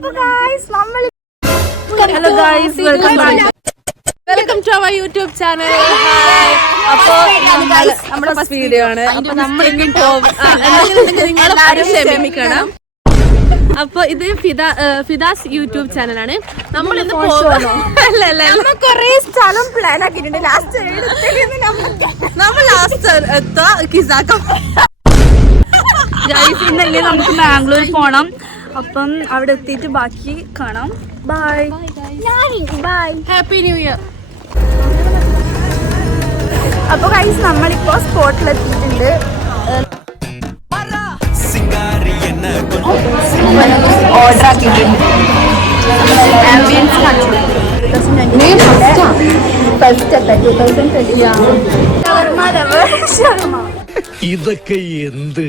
Hello guys, welcome to our YouTube channel. അപ്പോൾ നമ്മുടെ first video ആണ്. അപ്പോൾ നമ്മൾ ഇന്നും നിങ്ങൾ ക്ഷമിക്കണം. അപ്പൊ ഇത് ഫിദാസ് യൂട്യൂബ് ചാനലാണ്. നമ്മൾ ഇന്ന് സ്ഥലം പ്ലാൻ ആക്കിയിട്ടുണ്ട്. നമ്മൾ ലാസ്റ്റ് എത്താ കിസാക്കം. ഇന്നല്ലേ നമുക്ക് ബാംഗ്ലൂർ പോണം. അപ്പം അവിടെ എത്തിയിട്ട് ബാക്കി കാണാം. Bye bye, happy new year. അപ്പൊ ഗൈസ് നമ്മളിപ്പോ സ്പോട്ടിലെത്തിയിട്ടുണ്ട്. ഓർഡർ ആക്കിയിട്ടുണ്ട്. ആംബിയൻസ് ഇതൊക്കെ എന്ത്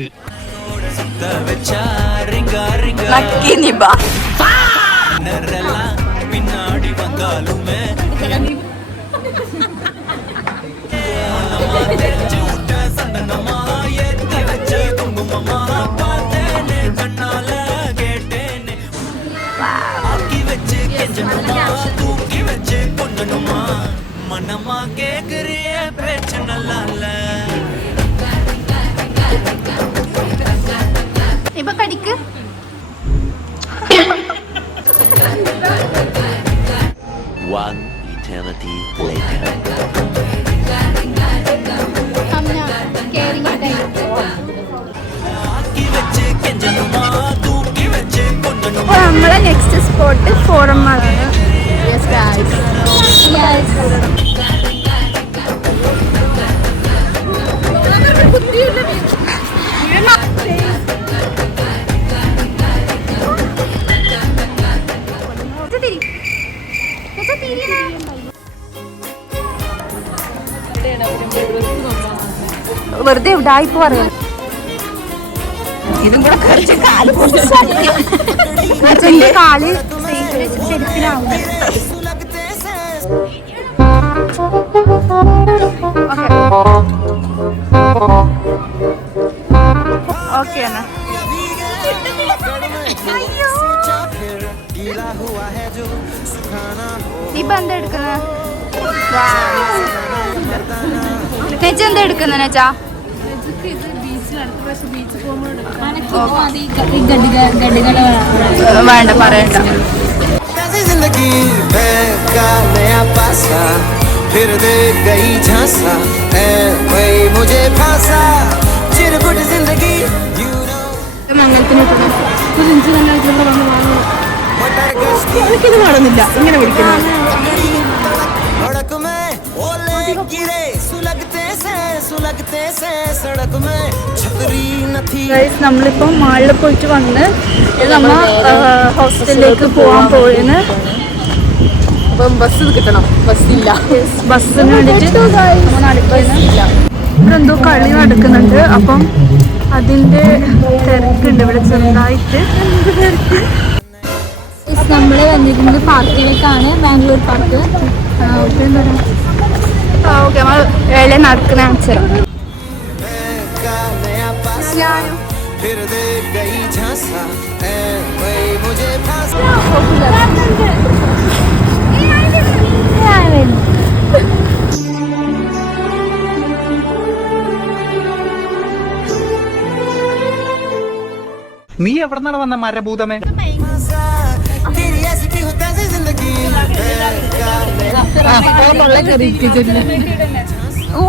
പിന്നാടി വന്നാലുമേ மனமா கேக்குறிய பேச்சு நல்லா இல்ல. ഇപ്പൊ കടിക്ക്. One eternity later. അപ്പോൾ നമ്മളെ നെക്സ്റ്റ് സ്പോട്ട് ഫോറമാണ്. വെറുതെ ഉടായിപ്പ് പറയാം. ഇതും കൂടെ കുറച്ച് കാല് ശരിക്കിനാവും. ഓക്കെ എന്നാ നീ എന്താ എടുക്കുന്ന നെച്ച എന്താ എടുക്കുന്ന നെച്ചാ? വേണ്ട പറയണ്ട. फिर दे गई झांसा ऐ वही मुझे फांसा चिरकुट जिंदगी എനിക്കിത് കാണുന്നില്ല. ഇങ്ങനെ വിളിക്കുന്നു. നമ്മളിപ്പോ മാളിൽ പോയിട്ട് വന്ന് നമ്മ ഹോസ്റ്റലിലേക്ക് പോവാൻ പോയിന്. അപ്പം ബസ് കിട്ടണം. ബസ്സില്ല. ബസ്സിന് വേണ്ടിട്ട് ഇവിടെ എന്തോ കളി നടക്കുന്നുണ്ട്. അപ്പം അതിന്റെ തിരക്കുണ്ട് ഇവിടെ ചെറുതായിട്ട്. നമ്മള് വന്നിരുന്നത് പാർക്കിലേക്കാണ്, ബാംഗ്ലൂർ പാർക്ക്. ഓക്കെ നമ്മൾ വേള നടക്കുന്ന ആൻസർ. നീ എവിടെന്നാണ് വന്ന മരഭൂതമേ? ഓ